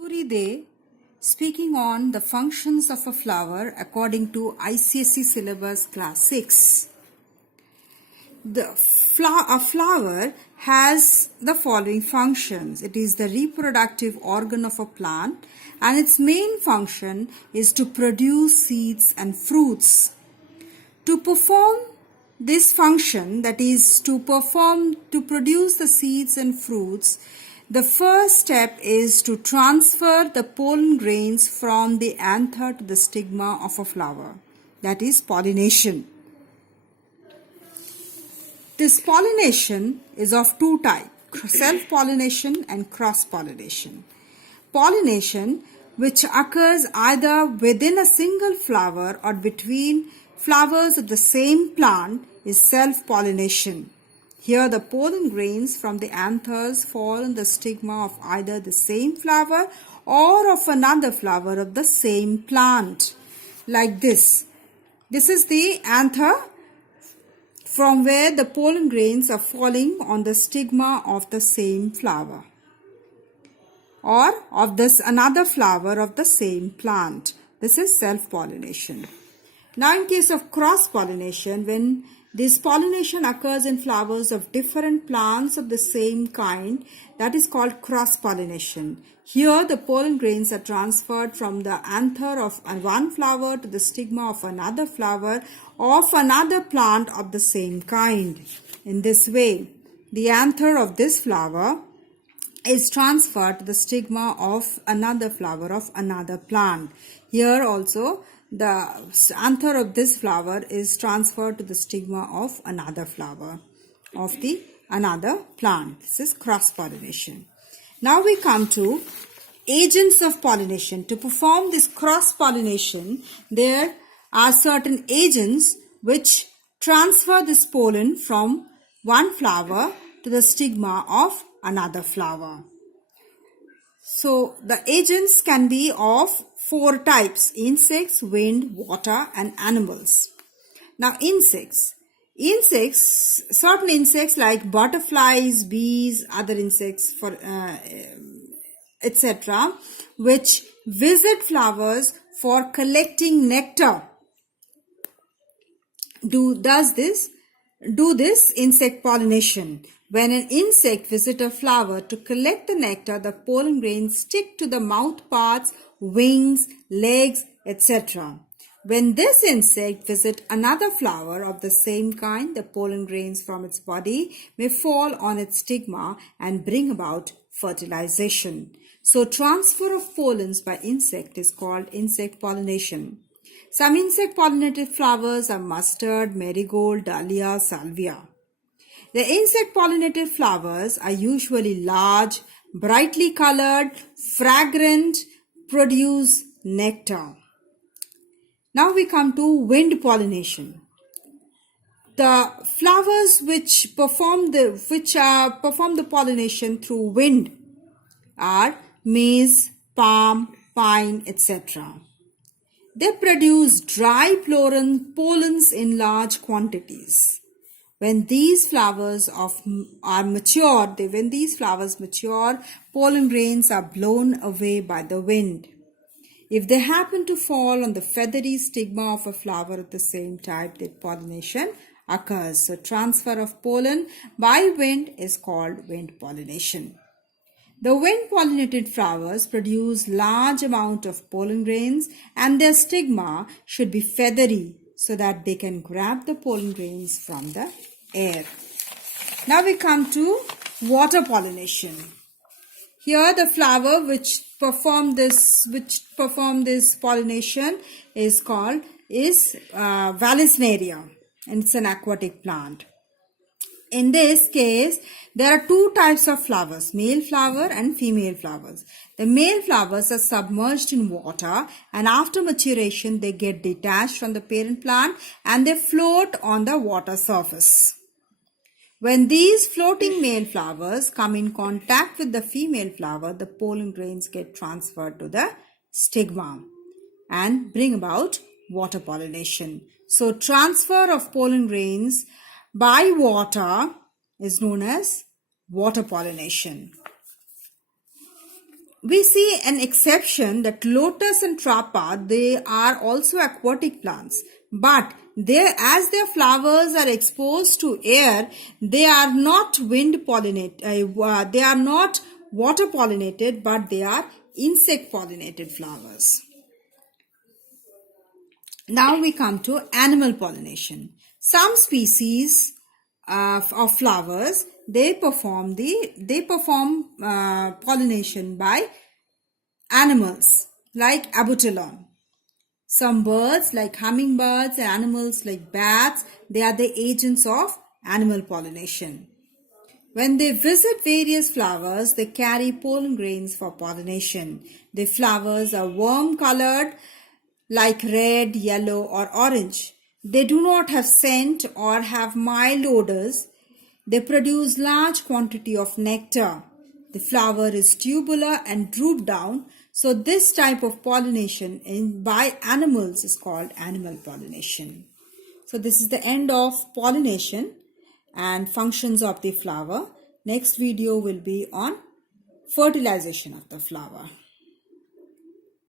Day speaking on the functions of a flower according to ICSE syllabus class 6. A flower has the following functions. It is the reproductive organ of a plant and its main function is to produce seeds and fruits. To perform this function, that is to produce the seeds and fruits, the first step is to transfer the pollen grains from the anther to the stigma of a flower. That is pollination. This pollination is of two types, self-pollination and cross-pollination. Pollination, which occurs either within a single flower or between flowers of the same plant, is self-pollination. Here the pollen grains from the anthers fall on the stigma of either the same flower or of another flower of the same plant. Like this. This is the anther from where the pollen grains are falling on the stigma of the same flower or of this another flower of the same plant. This is self-pollination. Now in case of cross-pollination, when this pollination occurs in flowers of different plants of the same kind, that is called cross-pollination. Here the pollen grains are transferred from the anther of one flower to the stigma of another flower of another plant of the same kind. In this way, the anther of this flower is transferred to the stigma of another flower of another plant. Here also, the anther of this flower is transferred to the stigma of another flower of the another plant. This is cross-pollination. Now we come to agents of pollination. To perform this cross-pollination, there are certain agents which transfer this pollen from one flower to the stigma of another flower. So the agents can be of four types: insects, wind, water and animals. Now insects, certain insects like butterflies, bees, other insects etc., which visit flowers for collecting nectar, do this insect pollination. When an insect visits a flower to collect the nectar, the pollen grains stick to the mouth parts, wings, legs, etc. When this insect visits another flower of the same kind, the pollen grains from its body may fall on its stigma and bring about fertilization. So transfer of pollens by insect is called insect pollination. Some insect pollinated flowers are mustard, marigold, dahlia, salvia. The insect pollinated flowers are usually large, brightly colored, fragrant, produce nectar. Now we come to wind pollination. The flowers which perform the pollination through wind are maize, palm, pine, etc. They produce dry pollens in large quantities. When these flowers mature, pollen grains are blown away by the wind. If they happen to fall on the feathery stigma of a flower of the same type, that pollination occurs. So transfer of pollen by wind is called wind pollination. The wind-pollinated flowers produce large amount of pollen grains and their stigma should be feathery so that they can grab the pollen grains from the air. Now we come to water pollination. Here the flower which perform this pollination is Vallisneria, and it's an aquatic plant. In this case, there are two types of flowers, male flower and female flowers. The male flowers are submerged in water and after maturation, they get detached from the parent plant and they float on the water surface. When these floating male flowers come in contact with the female flower, the pollen grains get transferred to the stigma and bring about water pollination. So transfer of pollen grains by water is known as water pollination. we see an exception that lotus and trapa, they are also aquatic plants, but as their flowers are exposed to air, they are not they are not water pollinated, but they are insect pollinated flowers. Now we come to animal pollination. Some species of flowers, they perform pollination by animals like abutilon. Some birds like hummingbirds and animals like bats, they are the agents of animal pollination. When they visit various flowers, they carry pollen grains for pollination. The flowers are warm colored like red, yellow or orange. They do not have scent or have mild odors. They produce large quantity of nectar. The flower is tubular and droop down. So this type of pollination by animals is called animal pollination. So this is the end of pollination and functions of the flower. Next video will be on fertilization of the flower.